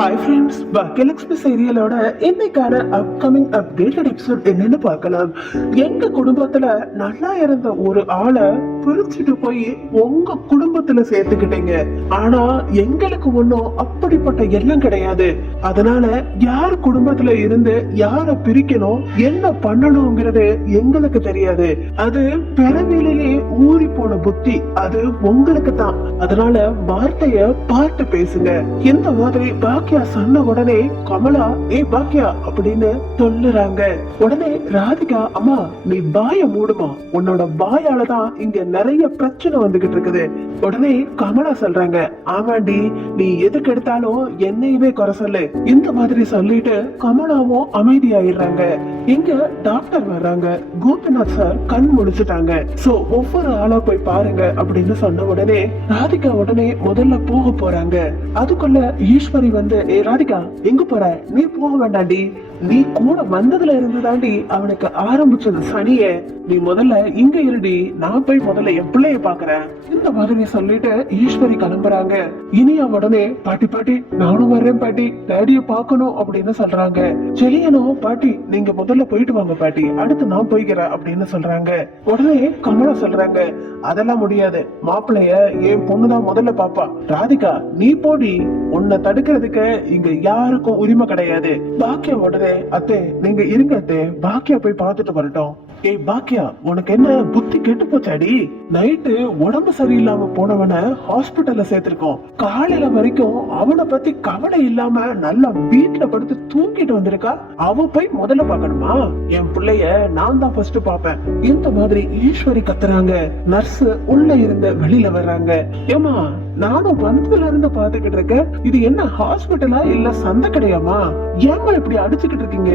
Hi friends, Baakiyalakshmi சீரியலோட இன்னைக்கான upcoming updated episode என்னன்னு பார்க்கலாம். எங்க குடும்பத்துல நல்லா இருந்த ஒரு ஆளை பிரிச்சுட்டு போய் உங்க குடும்பத்துல சேர்த்துக்கிட்டீங்க. ஆனா எங்களுக்கு ஒன்னும் அப்படிப்பட்ட எண்ணம் கிடையாது. அதனால யார் குடும்பத்துல இருந்து யார பிரிக்கணும், என்ன பண்ணணுங்கிறது எங்களுக்கு தெரியாது. அது பிறவிலேயே ஊறி போன புத்தி, அது உங்களுக்கு தான். அதனால வார்த்தைய பார்த்து பேசுங்க. இந்த மாதிரி பாக்கியா சொன்ன உடனே கமலா பாக்கியா அப்படின்னு சொல்லுறாங்க. உடனே ராதிகா, அம்மா நீ வாய மூடுமா, உன்னோட வாயாலதான் இங்க நிறைய பிரச்சனை வந்துகிட்டு இருக்குது. உடனே கமலா சொல்றாங்க, ஆமாண்டி நீ எதுக்கு எடுத்தாலும் என்னையவே குறை சொல்லு. இந்த மாதிரி சொல்லிட்டு கமலாவும் அமைதியாயிடுறாங்க. இங்க டாக்டர் வர்றாங்க. கோபிநாத் சார் கண் முடிச்சுட்டாங்க. சோ ஒவ்வொரு ஆளா போய் பாருங்க அப்படின்னு சொன்ன உடனே ராதிகா உடனே முதல்ல போக போறாங்க. அதுக்குள்ள ஈஸ்வரி வந்து, ராதிகா எங்க போற, நீ போக வேண்டாண்டி, நீ கூட வந்ததுல இருந்து தாண்டி அவனுக்கு ஆரம்பிச்சது சனியே, நீ முதல்ல இங்க இருடி, நான் போய் முதல்ல என் பிள்ளைய பாக்குறேன். இந்த மாதிரி சொல்லிட்டு ஈஸ்வரி கிளம்புறாங்க. இனியா உடனே, பாட்டி பாட்டி நானும் வர்றேன் பாட்டி, டேடிய பாக்கணும் அப்படின்னு சொல்றாங்க. செலியனும், பாட்டி நீங்க முதல்ல போயிட்டு வாங்க பாட்டி, அடுத்து நான் போய்க்கிறேன் அப்படின்னு சொல்றாங்க. உடனே கமலா சொல்றாங்க, அதெல்லாம் முடியாது, மாப்பிள்ளைய என் பொண்ணுதான் முதல்ல பாப்பா. ராதிகா நீ போடி, உன்னை தடுக்கிறதுக்கு இங்க யாருக்கும் உரிமை கிடையாது. பாக்கியா உடனே, அத்தே நீங்க இருங்க அத்தே, பாக்கியா போய் பார்த்துட்டு வரட்டும். பாக்கியா உனக்கு என்ன புத்தி கெட்டு போச்சாடி? நைட்டு உடம்பு சரியில்லாம போனவன ஹாஸ்பிட்டல்ல சேர்த்திருக்கோம். காலையில வரைக்கும் அவனை பத்தி கவலை இல்லாம நல்லா வீட்டுல படுத்து தூங்கிட்டு வந்திருக்கா. அவ போய் முதல்ல பாக்கணுமா? என் பிள்ளைய நான் தான் ஃபர்ஸ்ட் பாப்பேன். இந்த மாதிரி ஈஸ்வரி கத்துறாங்க. நர்ஸ் உள்ள இருந்த வெளியில வர்றாங்க. ஏமா நானும் வந்ததுல இருந்து பாத்துக்கிட்டு இருக்கேன், இது என்ன ஹாஸ்பிட்டலா இல்ல சந்தை கிடையாமா? ஏமா இப்படி அடிச்சுக்கிட்டு இருக்கீங்க?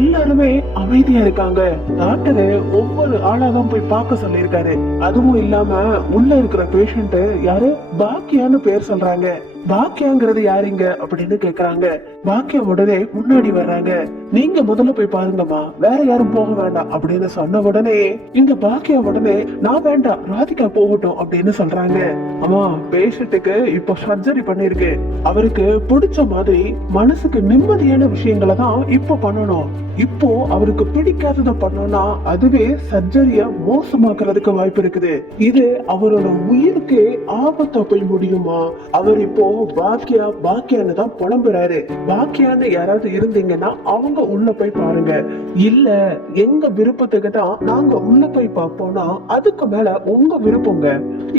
எல்லாருமே அமைதியா இருக்காங்க. டாக்டரு ஒவ்வொரு ஆளாதான் போய் பார்க்க சொல்லியிருக்காரு. அதுவும் இல்லாம உள்ள இருக்கிற பேஷண்ட் யாரு, பாக்கியான்னு பேர் சொல்றாங்க. பாக்கியாங்கிறது யாருங்க அப்படின்னு கேக்குறாங்க. பாக்கியா உடனே முன்னாடி வர்றாங்க. நீங்க முதல்ல போய் பாருங்கம்மா, வேற யாரும் போக வேண்டாம் அப்படின்னு சொன்ன உடனே இங்க பாக்கியா உடனே, நான் வேண்டாம் ராதிகா போகட்டும் அப்படின்னு சொல்றாங்க. அம்மா பேஷண்ட்டுக்கு இப்போ சர்ஜரி பண்ணிருக்கு, அவருக்கு பிடிச்ச மாதிரி மனசுக்கு நிம்மதியான விஷயங்களை தான் இப்போ பண்ணணும். இப்போ அவருக்கு பிடிக்காதத பண்ணோம்னா அதுவே சர்ஜரிய மோசமாக்குறதுக்கு வாய்ப்பு இருக்குது. இது அவரோட உயிருக்கு ஆபத்தா போய் முடியுமா? அவர் இப்போ பாக்கியா பாக்கியான்னு தான் புலம்புறாரு. பாக்கியான்னு யாராவது இருந்தீங்கன்னா அவங்க உள்ள போய் பாருங்க, இல்ல எங்க விருப்பத்துக்கு தான் நாங்க உள்ள போய் பார்ப்போம்னா அதுக்கு மேல உங்க விருப்பங்க.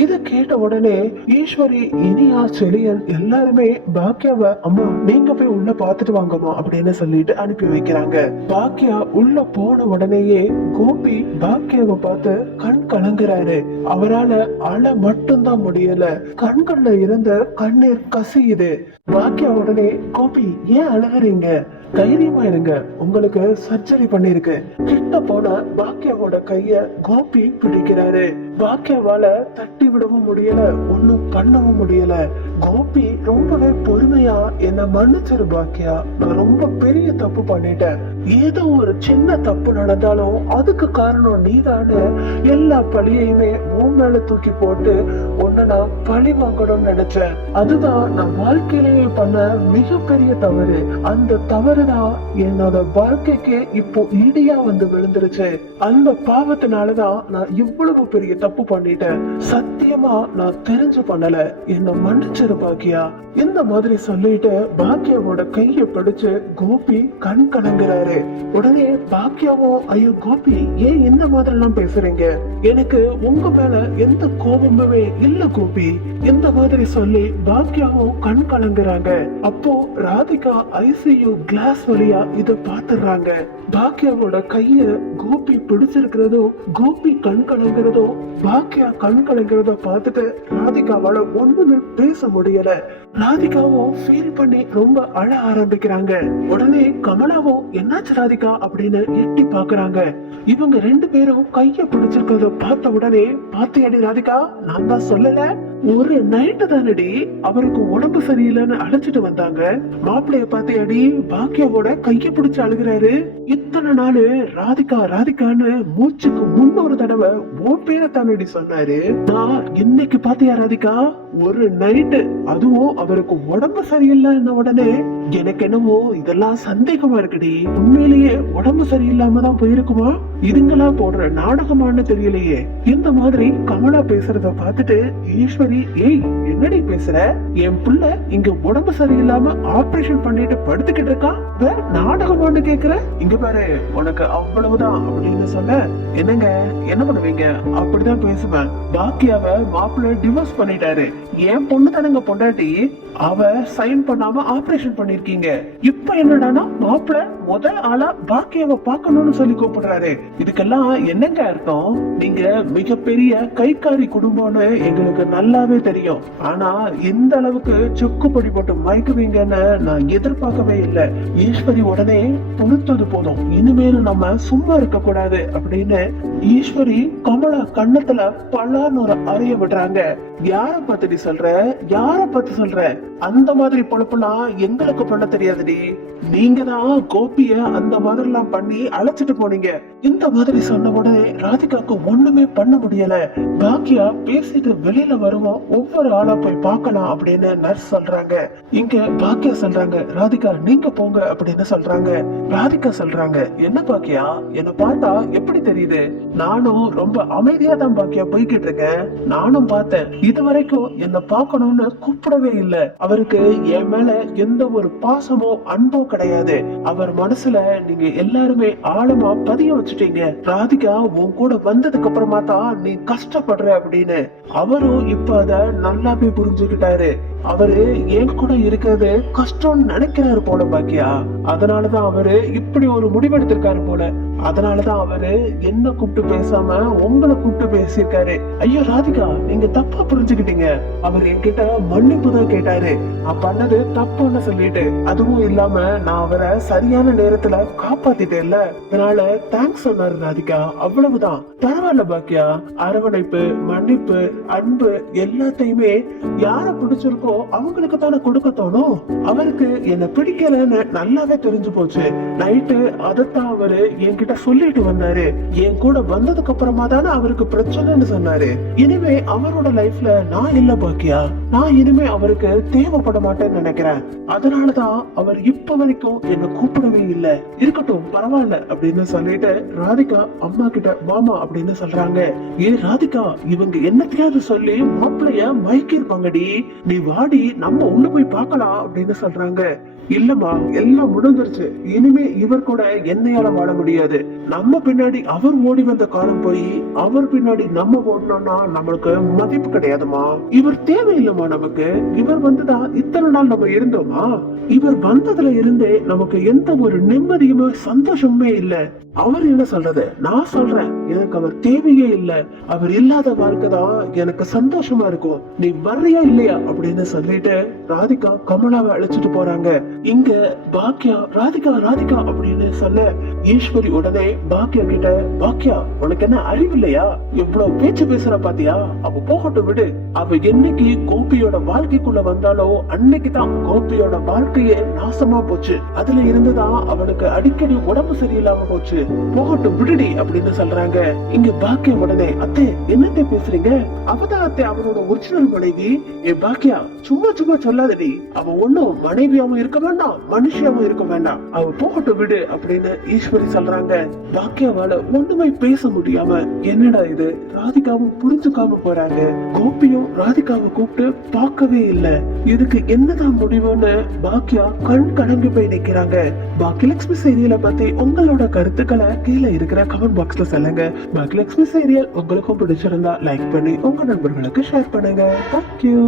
இத கேட்ட உடனே ஈஸ்வரி, இனியா, செலியன் எல்லாருமே பாக்கியாவை, அம்மா நீங்க போய் உள்ள பாத்துட்டு வாங்கம்மா அப்படின்னு சொல்லிட்டு அனுப்பி வைக்கிறாங்க. பாக்கியா உள்ள போன உடனேயே கோபி பாக்கியாவை பார்த்து கண் கலங்குறாரு. அவரால அழ மட்டும்தான் முடியல, கண்கள்ல இருந்த கண்ணீர் கசியுது. பாக்கியா உடனே, கோபி ஏன் அழுகுறீங்க, தைரியமா இருங்க, உங்களுக்கு சர்ஜரி பண்ணிருக்கு. கிட்ட போன பாக்கியாவோட கைய கோபி பிடிக்கிறாரு. பாக்கியாவால தட்டி விடவும் முடியல, ஒண்ணும் பண்ணவும் முடியல. கோபி ரொம்பவே பொறுமையா, என்ன மன்னிச்சிரு பாக்கியா, நான் ரொம்ப பெரிய தப்பு பண்ணிட்டேன், ஏதோ ஒரு சின்ன தப்பு நடந்தாலும் அதுக்கு காரணம் நீதானு எல்லா பழியையுமே உன் மேல தூக்கி போட்டு உன்னை நான் பழி வாங்கணும்னு நினைச்சேன். அதுதான் நான் வாழ்க்கையிலேயே பண்ண மிகப்பெரிய தவறு. அந்த தவறுதான் என்னோட வாழ்க்கைக்கு இப்போ இடியா வந்து விழுந்துருச்சு. அந்த பாவத்தினாலதான் நான் இவ்வளவு பெரிய தப்பு பண்ணிட்டேன். சத்தியமா நான் தெரிஞ்சு பண்ணல, என்ன மன்னிச்சிரு பாக்கியா. இந்த மாதிரி சொல்லிட்டு பாக்கியாவோட கைய பிடிச்சு கோபி கண் கலங்குறாரு. உடனே பாக்கியாவும், ஐயோ கோபி ஏன் இந்த மாதிரி எல்லாம் பேசுறீங்க, எனக்கு உங்க மேல எந்த கோபமுமே இல்ல கோபி. இந்த மாதிரி சொல்லி பாக்கியாவும் கண் கலங்குறாங்க. அப்போ ராதிகா ஐசியூ கிளாஸ் வழியா இத பாத்துறாங்க. பாக்கியாவோட கைய கோபி பிடிச்சிருக்கிறதோ, கோபி கண் கலங்குறதோ, பாக்கியா கண் கலங்குறதோ பார்த்துட்டு ராதிகாவால ஒண்ணுமே பேச முடியல. ராதிகாவும் ஃபீல் பண்ணி ரொம்ப அழ ஆரம்பிக்கிறாங்க. உடனே கமலாவும், என்னாச்சு ராதிகா அப்படின்னு எட்டி பாக்குறாங்க. இவங்க ரெண்டு பேரும் கைய பிடிச்சிருக்கிறத பார்த்த உடனே, பாத்தியாடி ராதிகா, நான் தான் சொல்லல ஒரு நைட்டு தானடி அவருக்கு உடம்பு சரியில்லைன்னு அழைச்சிட்டு வந்தாங்க. மாப்பிள்ளைய பார்த்தியாடி பாக்கியாவோட கைய பிடிச்சு அழுகுறாரு. இத்தனை நாள் ராதிகா ராதிகான்னு மூச்சுக்கு 300 தடவை உன் பேரை தானடி சொன்னாரு. நான் இன்னைக்கு பாத்தியா ராதிகா ஒரு நைட்டு, அதுவும் அவருக்கு உடம்பு சரியில்லைன்ன உடனே எனக்கு என்னவோ இதெல்லாம் சந்தேகமா இருக்குடி. உண்மையிலேயே உடம்பு சரியில்லாம தான் போயிருக்குமா, இதுங்களா போடுற நாடகமானு தெரியலையே. இந்த மாதிரி கமலா பேசுறத பார்த்துட்டு ஈஸ்வரி, ஏய் என்னடி பேசுற, என் புள்ள இங்க உடம்பு சரியில்லாம ஆபரேஷன் பண்ணிட்டு படுத்துக்கிட்டு இருக்கான், நாடகமானு கேக்குற, இங்க பாரு உனக்கு அவ்வளவுதான் அப்படின்னு சொல்ல, என்னங்க என்ன பண்ணுவீங்க, அப்படிதான் பேசுவேன். பாக்கியாவ மாப்பிள்ள டிவோர்ஸ் பண்ணிட்டாரு, என் பொண்ணு தானங்க பொண்டாட்டி, அவ சைன் பண்ணாம ஆபரேஷன் பண்ணிருக்கீங்க. இப்ப என்னடானா மாப்பிள்ள முதல் ஆளா பாக்கியாவை பார்க்கணும்னு சொல்லி கூப்பிடுறாரு. இதுக்கெல்லாம் என்னங்க அர்த்தம்? நீங்க மிகப்பெரிய கைக்காரி குடும்பம்னு எங்களுக்கு நல்லாவே தெரியும். ஆனா இந்த அளவுக்கு சுக்குப்பொடி போட்டு மயக்குவீங்கன்னு நான் எதிர்பார்க்கவே இல்லை. ஈஸ்வரி உடனே பொறுத்தது போதும், இனிமேல் நம்ம சும்மா இருக்க கூடாது அப்படின்னு ஈஸ்வரி கமலா கண்ணத்துல பல்லான்னு ஒரு அறைய விடுறாங்க. யார பத்தி சொல்ற, யார பத்தி சொல்ற, அந்த மாதிரி பொழப்பெல்லாம் எங்களுக்கு பண்ண தெரியாதுடி. நீங்க தான் கோபிய அந்த மாதிரி எல்லாம் பண்ணி அழைச்சிட்டு போனீங்க. இந்த மாதிரி சொன்ன உடனே ராதிகாக்கு ஒண்ணுமே பண்ண முடியல. பாக்கியா பேசிட்டு வெளியில வருவோம், ஒவ்வொரு ஆளா போய் பார்க்கலாம் அப்படின்னு நர்ஸ் சொல்றாங்க. இங்க பாக்கியா சொல்றாங்க, ராதிகா நீங்க போங்க அப்படின்னு சொல்றாங்க. ராதிகா சொல்றாங்க, என்ன பாக்கியா என்ன பார்த்தா எப்படி தெரியுது, நானும் ரொம்ப அமைதியா தான் பாக்கியா போய்கிட்டு இருக்கேன், நானும் பார்த்தேன், இது வரைக்கும் என்ன பார்க்கணும்னு கூப்பிடவே இல்லை. அவருக்கு என் மேல எந்த ஒரு பாசமோ அன்போ கிடையாது. அவர் மனசுல நீங்க எல்லாருமே ஆழமா பதிய வச்சுட்டீங்க. ராதிகா உன் கூட வந்ததுக்கு அப்புறமா தான் நீ கஷ்டப்படுற அப்படின்னு அவரும் இப்ப அத நல்லாவே புரிஞ்சுக்கிட்டாரு. அவரு என் கூட இருக்கிறது கஷ்டம்னு நினைக்கிறாரு போல பாக்கியா. அதனாலதான் அவரு இப்படி ஒரு முடிவெடுத்திருக்காரு போல. அதனாலதான் அவரு என்ன கூப்பிட்டு பேசாம உங்களை கூப்பிட்டு பேசியிருக்காரு. ஐயோ ராதிகா நீங்க தப்பா புரிஞ்சுக்கிட்டீங்க, அவர் என்கிட்ட மன்னிப்பு தான் கேட்டாரு, நான் பண்ணது தப்புன்னு சொல்லிட்டு, அதுவும் இல்லாம நான் அவரை சரியான நேரத்துல காப்பாத்திட்டேன்ல, அதனால தேங்க்ஸ் சொன்னாரு ராதிகா, அவ்வளவுதான். பரவாயில்ல பாக்கியா, அரவணைப்பு மன்னிப்பு அன்பு எல்லாத்தையுமே யார பிடிச்சிருக்கோ அவங்களுக்கு தானே கொடுக்க தோணும். அவருக்கு என்ன பிடிக்கலன்னு நல்லாவே தெரிஞ்சு போச்சு. நைட்டு அதத்தான் அவரு என்கிட்ட சொல்லிட்டு வந்தாரு. என் கூட வந்ததுக்கு அப்புறமா தானே அவருக்கு பிரச்சனைன்னு சொன்னாரு. இனிமே அவரோட லைஃப்ல நான் இல்ல பாக்கியா, நான் இனிமே அவருக்கு தேவைப்பட மாட்டேன்னு நினைக்கிறேன். அதனாலதான் அவர் இப்ப வரைக்கும் என்ன கூப்பிடவே இல்லை. இருக்கட்டும் பரவாயில்ல அப்படின்னு சொல்லிட்டு ராதிகா அம்மா கிட்ட மாமா அப்படின்னு சொல்றாங்க. ஏ ராதிகா, இவங்க என்னத்தையாவது சொல்லி மாப்பிளைய மயக்கிருப்பாங்கடி, நீ வாடி நம்ம உள்ள போய் பார்க்கலாம் அப்படின்னு சொல்றாங்க. இல்லம்மா எல்லாம் முடிஞ்சிருச்சு, இனிமே இவர் கூட என்னையால வாழ முடியாது. நம்ம பின்னாடி அவர் ஓடி வந்த காலம் போய் அவர் பின்னாடி நம்ம ஓடணும்னா நம்மளுக்கு மதிப்பு கிடையாதுமா. இவர் தேவையில்லைமா நமக்கு. இவர் வந்துதான் இத்தனை நாள் நம்ம இருந்தோமா, இவர் வந்ததுல இருந்தே நமக்கு எந்த ஒரு நிம்மதியுமே சந்தோஷமுமே இல்ல. அவர் என்ன சொல்றது, நான் சொல்றேன் எனக்கு அவர் தேவையே இல்ல. அவர் இல்லாத வாழ்க்கை தான் எனக்கு சந்தோஷமா இருக்கும். நீ வர்றியா இல்லையா அப்படின்னு சொல்லிட்டு ராதிகா கமலாவை அழைச்சிட்டு போறாங்க. இங்க பாக்கியா ராதிகா ராதிகா அப்படின்னு சொல்ல ஈஸ்வரி உடனே பாக்கியா கிட்ட, பாக்கியா உனக்கு என்ன அறிவு இல்லையா, எவ்வளவு பேச்சு பேசுற பாத்தியா, அவ போகட்டும் விடு. அவ என்னைக்கு கோபியோட வாழ்க்கைக்குள்ள வந்தாலோ அன்னைக்குதான் கோபியோட வாழ்க்கையே நாசமா போச்சு. அதுல இருந்துதான் அவனுக்கு அடிக்கடி உடம்பு சரியில்லாம போச்சு, போகட்டும் விடுடி அப்படின்னு சொல்றாங்க. இங்க பாக்கியா உடனே, அத்தை என்னத்தை பேசுறீங்க, அவதான் அத்தை அவனோட ஒரிஜினல் மனைவி. ஏ பாக்கியா சும்மா சும்மா சொல்லாதடி, அவ ஒண்ணும் மனைவியாவும் இருக்க வேண்டாம் மனுஷியாவும் இருக்க வேண்டாம், அவ போகட்டும் விடு அப்படின்னு ஈஸ்வரி சொல்றாங்க. பாக்கியாவால ஒண்ணுமே பேச முடியாம என்னடா இது, ராதிகாவும் புரிஞ்சுக்காம போறாங்க. கோபியும் ராதிகாவை கூப்பிட்டு பார்க்கவே இல்ல, இதுக்கு என்னதான் முடிவுன்னு பாக்கியா கண் கலங்கி போய் நிக்கிறாங்க. பாக்கியலட்சுமி சீரியலை பத்தி உங்களோட கருத்துக்களை கீழே இருக்கிற கமெண்ட் பாக்ஸ்ல சொல்லுங்க. பாக்கியலட்சுமி சீரியல் உங்களுக்கும் பிடிச்சிருந்தா லைக் பண்ணி உங்க நண்பர்களுக்கு ஷேர் பண்ணுங்க. தேங்க்யூ.